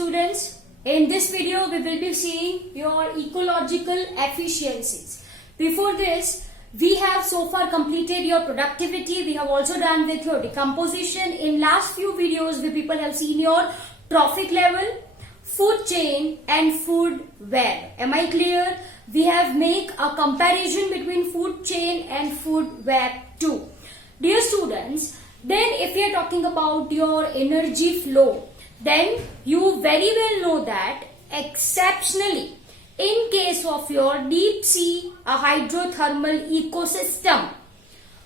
students. In this video, we will be seeing your ecological efficiencies. Before this, we have so far completed your productivity. We have also done with your decomposition. In last few videos, we people have seen your trophic level, food chain and food web. Am I clear? We have make a comparison between food chain and food web too. Dear students, then if we are talking about your energy flow, then you very well know that exceptionally in case of your deep sea a hydrothermal ecosystem,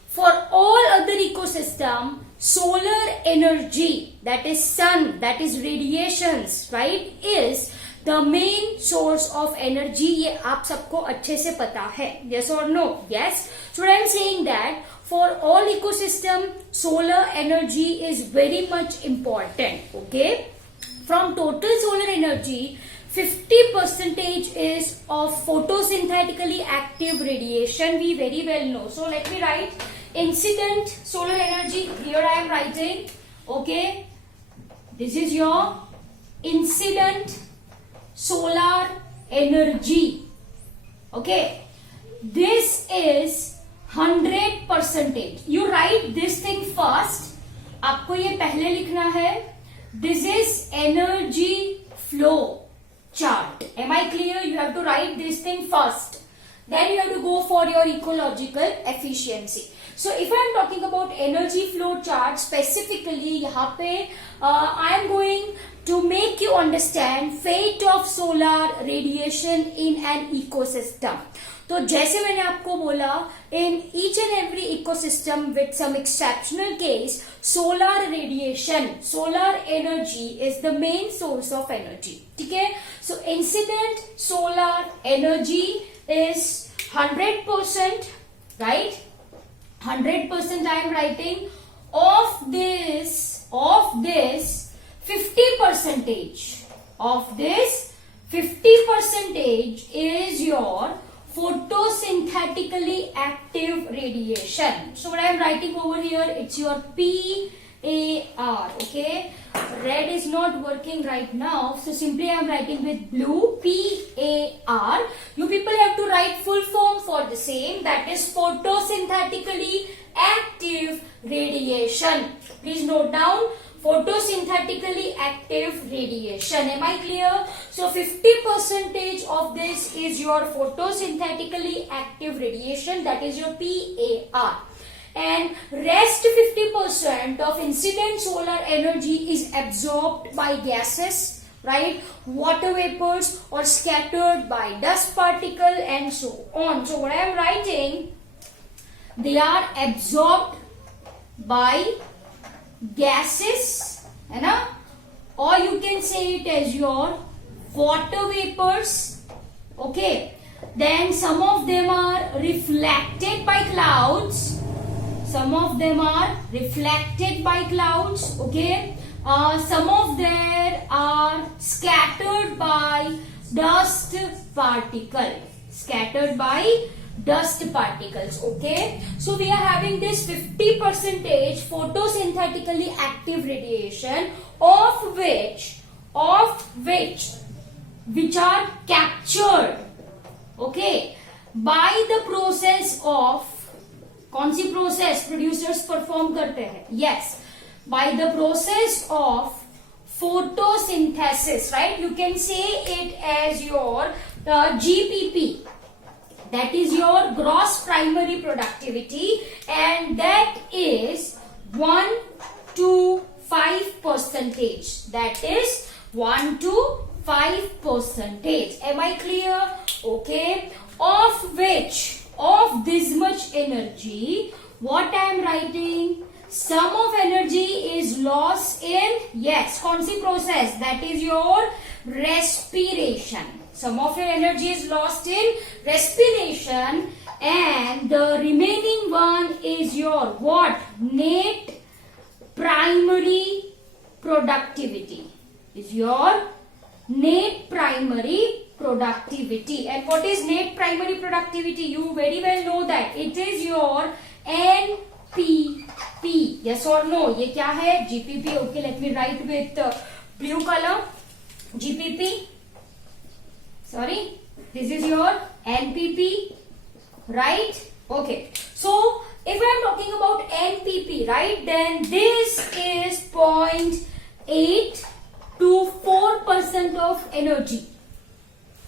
for all other ecosystem, solar energy, that is sun, that is radiations, right, is the main source of energy. ये आप सबको अच्छे से पता है. Yes or no? Yes. So I am saying that for all ecosystem, solar energy is very much important. Okay. From total solar energy, 50% is of photosynthetically active radiation. We very well know. So let me write incident solar energy. Here I am writing. Okay. This is your incident solar energy. Okay. This is 100%. You write this thing first. आपको ये पहले लिखना है. This is energy flow chart. Am I clear? You have to write this thing first. Then you have to go for your ecological efficiency. So if I am talking about energy flow chart specifically, यहाँ पे I am going to make you understand fate of solar radiation in an ecosystem. तो जैसे मैंने आपको बोला, in each and every ecosystem with some exceptional case, solar radiation, solar energy is the main source of energy. ठीक है? So incident solar energy is 100%, right? 100% I am writing. Of this 50% is your photosynthetically active radiation. So what I am writing over here, it's your PAR. Okay, red is not working right now, so simply I am writing with blue, PAR. You people have to write full form for the same, that is photosynthetically active radiation. Please note down photosynthetically active radiation. Am I clear? So 50% of this is your photosynthetically active radiation, that is your PAR. And rest 50% of incident solar energy is absorbed by gases, right, water vapors, or scattered by dust particle and so on. So what I am writing, they are absorbed by gases, है ना, or you can say it as your water vapors. Okay, then some of them are reflected by clouds. Some of them are reflected by clouds. Okay, some of them are scattered by dust particle. Scattered by dust particles. Okay, so we are having this 50% photosynthetically active radiation, of which are captured, okay, by the process of, कौन सी process producers perform करते हैं? Yes, by the process of photosynthesis, right? You can say it as your GPP. That is your gross primary productivity, and that is 1 to 5%. That is 1 to 5%. Am I clear? Okay. Of which, of this much energy, what I am writing, some of energy is lost in, yes, कौन सी process? That is your respiration. Some of your energy is lost in respiration, and the remaining one is your what? Net primary productivity. Is your net primary productivity. And what is net primary productivity? You very well know that it is your NPP. Yes or no? ये क्या है? GPP. Okay, let me write with blue color. GPP, sorry, this is your NPP, right? Okay, so if I am talking about NPP, right, then this is 0.8 to 4% of energy,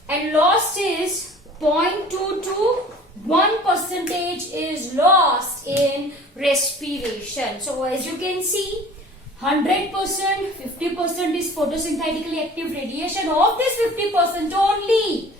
and lost is 0.2 to 1% is lost in respiration. So as you can see, 100%, 50% is photosynthetically active radiation. Of this 50%, only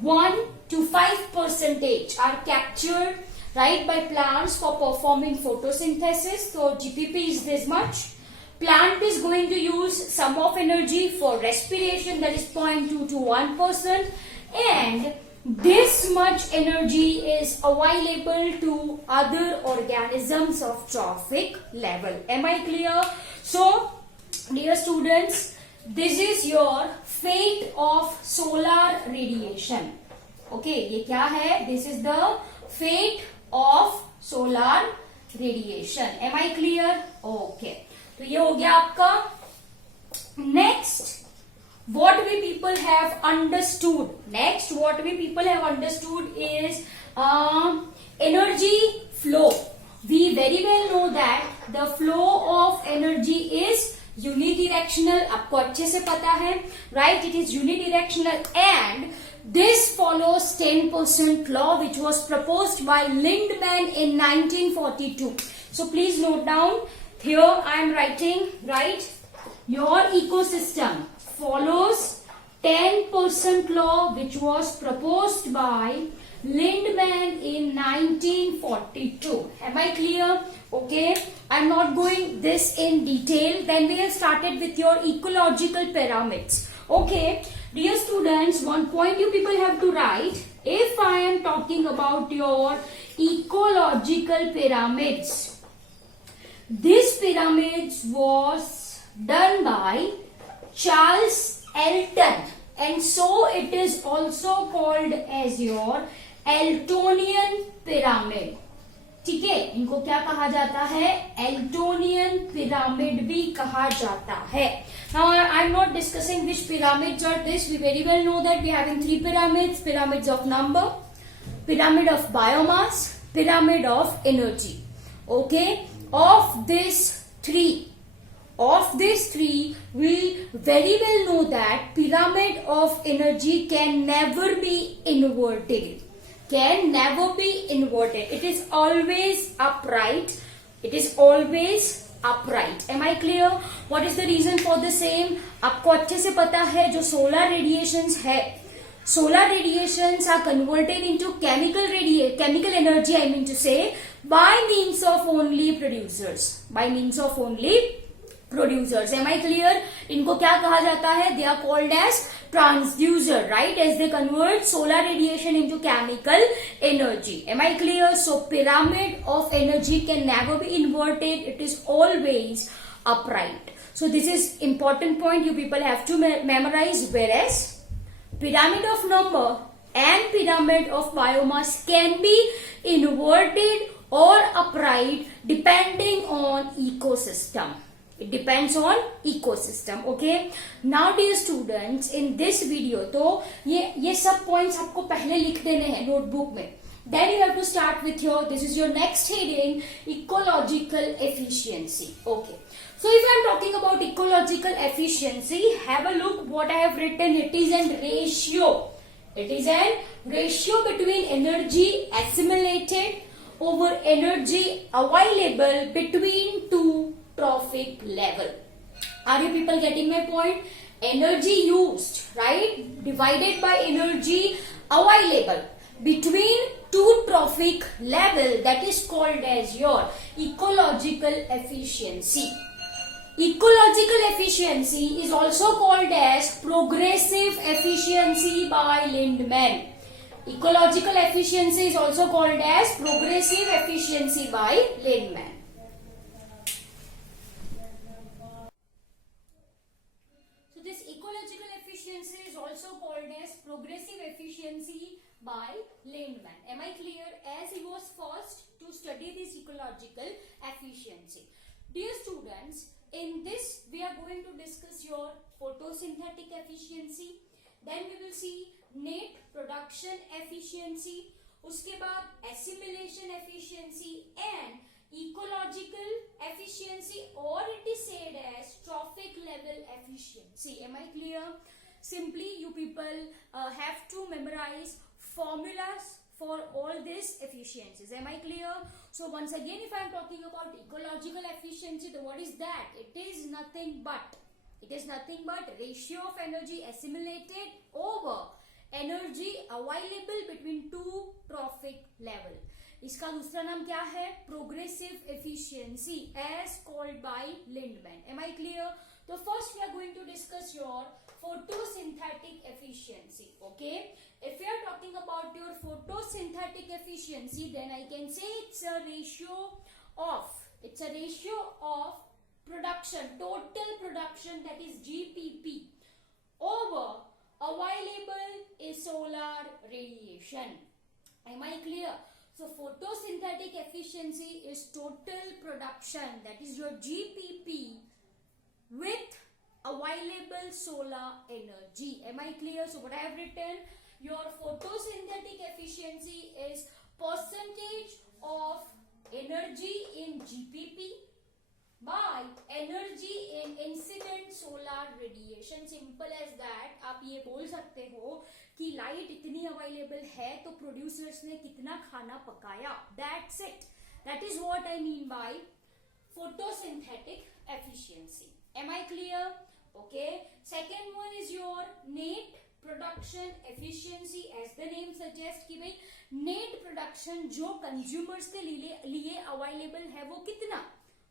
1 to 5% are captured, right, by plants for performing photosynthesis. So GPP is this much. Plant is going to use sum of energy for respiration, that is 0.2 to 1%, and this much energy is available to other organisms of trophic level. Am I clear? So, dear students, this is your fate of solar radiation. Okay, ये क्या है? This is the fate of solar radiation. Am I clear? Okay. तो ये हो गया आपका. Next, what we people have understood. Next, what we people have understood is energy flow. We very well know that the flow of energy is unidirectional. आपको अच्छे से पता है, right? It is unidirectional, and this follows 10% law, which was proposed by Lindemann in 1942. So please note down. Here I am writing, right? Your ecosystem follows 10% law, which was proposed by Lindemann in 1942. Am I clear? Okay, I'm not going this in detail. Then we have started with your ecological pyramids. Okay, dear students, one point you people have to write. If I am talking about your ecological pyramids, this pyramids was done by Charles Elton, and so it is also called as your Eltonian pyramid. ठीक है, इनको क्या कहा जाता है? Eltonian pyramid भी कहा जाता है. Now I am not discussing which pyramids are this. We very well know that we are having three pyramids: pyramids of number, pyramid of biomass, pyramid of energy. Okay, of these three, we very well know that pyramid of energy can never be inverted. Can never be inverted. It is always upright. It is always upright. Am I clear? What is the reason for the same? आपको अच्छे से पता है जो solar radiations है, solar radiations are converted into chemical energy, I mean to say, by means of only producers. By means of only producers. Am I clear? इनको क्या कहा जाता है? They are called as transducer, right? As they convert solar radiation into chemical energy. Am I clear? So pyramid of energy can never be inverted. It is always upright. So this is important point you people have to memorize. Whereas pyramid of number and pyramid of biomass can be inverted or upright depending on ecosystem. It depends on ecosystem. Okay. Now dear students, in this video, तो ये सब points आपको पहले लिख देने हैं notebook में. Then you have to start with your, this is your next heading, ecological efficiency. Okay. So if I am talking about ecological efficiency, have a look what I have written. It is an ratio. It is an ratio between energy assimilated over energy available between two trophic level. Are you people getting my point? Energy used, right, divided by energy available between two trophic level, that is called as your ecological efficiency. Ecological efficiency is also called as progressive efficiency by Lindemann. Ecological efficiency is also called as progressive efficiency by Lindemann. So this ecological efficiency is also called as progressive efficiency by Lindemann. Am I clear? As he was first to study this ecological efficiency. Dear students, in this we are going to discuss your photosynthetic efficiency. Then we will see net production efficiency. उसके बाद assimilation efficiency and ecological efficiency, or it is said as trophic level efficiency. Am I clear? Simply you people have to memorize formulas for all these efficiencies. Am I clear? So once again, if I am talking about ecological efficiency, then what is that? It is nothing but ratio of energy assimilated over energy available between two trophic level. इसका दूसरा नाम क्या है? Progressive efficiency as called by Lindemann. Am I clear? So first we are going to discuss your photosynthetic efficiency. Okay, if we are talking about your photosynthetic efficiency, then I can say it's a ratio of production, total production, that is GPP, over available solar radiation. Am I clear? So photosynthetic efficiency is total production, that is your GPP, with available solar energy. Am I clear? So what I have written, your photosynthetic efficiency is percentage of energy in GPP by energy in incident solar radiation. Simple as that. आप ये बोल सकते हो कि light इतनी available है तो producers ने कितना खाना पकाया. That's it. That is what I mean by photosynthetic efficiency. Am I clear? Okay. Second one is your net production efficiency. As the name suggests कि भाई net production जो consumers के लिए available है वो कितना,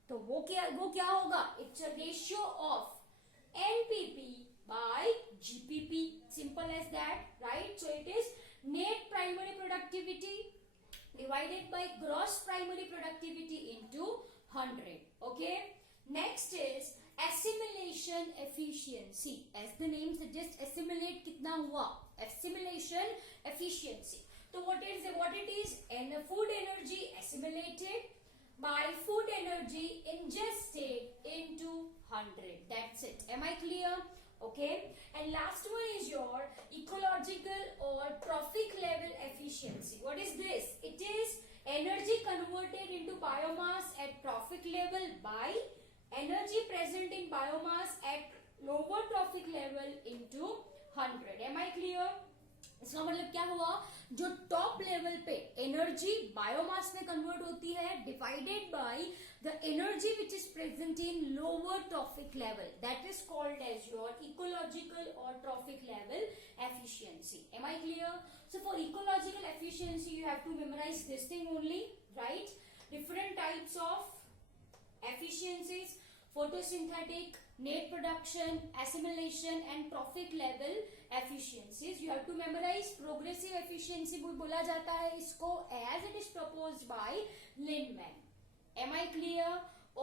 तो वो क्या होगा? It's a ratio of NPP by GPP. Simple as that, right? So it is net primary productivity divided by gross primary productivity into 100. Okay. Next is assimilation efficiency. As the name suggests, assimilate कितना हुआ? Assimilation efficiency. So what it is? Food energy assimilated by food energy ingested into 100. That's it. Am I clear? Okay. And last one is your ecological or trophic level efficiency. What is this? It is energy converted into biomass at trophic level by energy present in biomass at lower trophic level into 100. Am I clear? इसका मतलब क्या हुआ? जो top level पे energy biomass में convert होती है divided by the energy which is present in lower trophic level, that is called as your ecological और trophic level efficiency. Am I clear? So for ecological efficiency you have to memorise this thing only, right? Different types of efficiencies: photosynthetic, net production, assimilation and trophic level efficiencies. You have to memorize. Progressive efficiency भी बोला जाता है इसको, as it is proposed by Lindemann. Am I clear?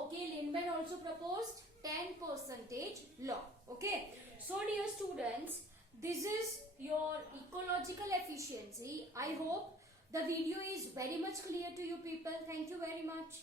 Okay, Lindemann also proposed 10% law. Okay, so dear students, this is your ecological efficiency. I hope the video is very much clear to you people. Thank you very much.